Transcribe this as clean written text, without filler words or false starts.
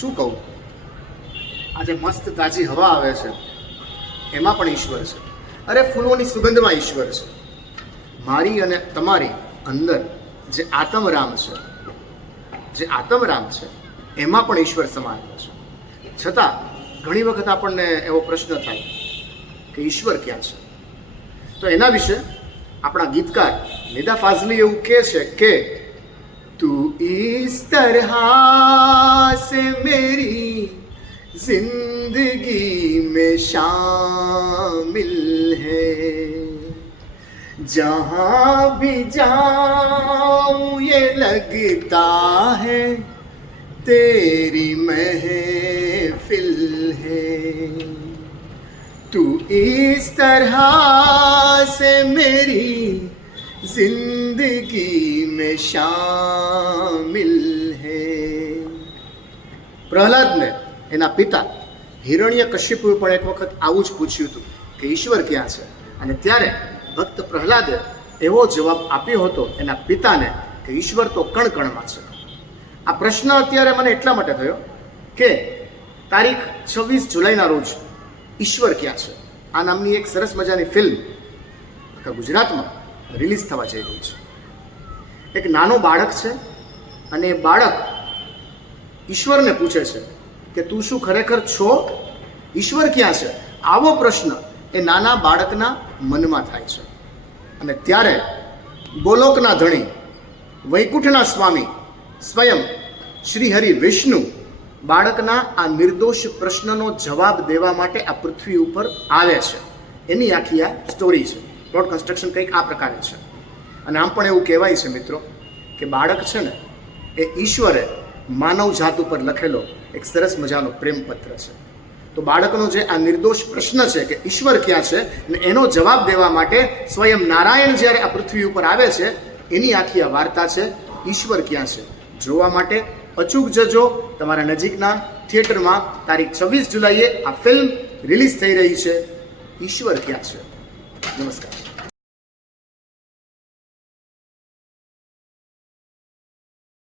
શું કહું, આજે મસ્ત તાજી હવા આવે છે એમાં પણ ઈશ્વર છે. અરે ફૂલોની સુગંધમાં ઈશ્વર છે. મારી અને તમારી અંદર જે આત્મરામ છે એમાં પણ ઈશ્વર સમાયેલો છે. છતાં ઘણી વખત આપણને એવો પ્રશ્ન થાય કે ઈશ્વર ક્યાં છે. તો એના વિશે આપણા ગીતકાર નિદા ફાઝલી એવું કહે છે કે તું ઇસ તરહ સે મેરી जिंदगी में शामिल है, जहाँ भी जाऊँ ये लगता है तेरी महफिल है. तू इस तरह से मेरी जिंदगी में शामिल है. પ્રહલાદને એના પિતા હિરણ્યકશ્યપુએ પણ એક વખત આવું જ પૂછ્યું હતું કે ઈશ્વર ક્યાં છે, અને ત્યારે ભક્ત પ્રહલાદે એવો જવાબ આપ્યો હતો એના પિતાને કે ઈશ્વર તો કણ કણમાં છે. આ પ્રશ્ન અત્યારે મને એટલા માટે થયો કે તારીખ 26 જુલાઈના રોજ ઈશ્વર ક્યાં છે આ નામની એક સરસ મજાની ફિલ્મ આખા ગુજરાતમાં રિલીઝ થવા જઈ રહી છે. એક નાનો બાળક છે અને એ બાળક ઈશ્વરને પૂછે છે કે તું શું ખરેખર છો, ઈશ્વર ક્યાં છે? આવો પ્રશ્ન એ નાના બાળકના મનમાં થાય છે. અને ત્યારે ગોલોકના ધણી વૈકુંઠના સ્વામી સ્વયં શ્રી હરિ વિષ્ણુ બાળકના આ નિર્દોષ પ્રશ્નનો જવાબ દેવા માટે આ પૃથ્વી ઉપર આવે છે. એની આખી આ સ્ટોરી છે. પ્લોટ કન્સ્ટ્રક્શન કંઈક આ પ્રકારે છે. અને આમ પણ એવું કહેવાય છે મિત્રો કે બાળક છે ને એ ઈશ્વરે માનવ જાત ઉપર લખેલો એક સરસ મજાનો પ્રેમપત્ર છે. તો બાળકનો જે આ નિર્દોષ પ્રશ્ન છે કે ઈશ્વર ક્યાં છે, ને એનો જવાબ દેવા માટે સ્વયં નારાયણ જ્યારે આ પૃથ્વી ઉપર આવે છે એની આખી આ વાર્તા છે ઈશ્વર ક્યાં છે. જોવા માટે અચૂક જજો તમારા નજીકના થિયેટરમાં. તારીખ 26 જુલાઈએ આ ફિલ્મ રિલીઝ થઈ રહી છે. ઈશ્વર ક્યાં છે. નમસ્કાર.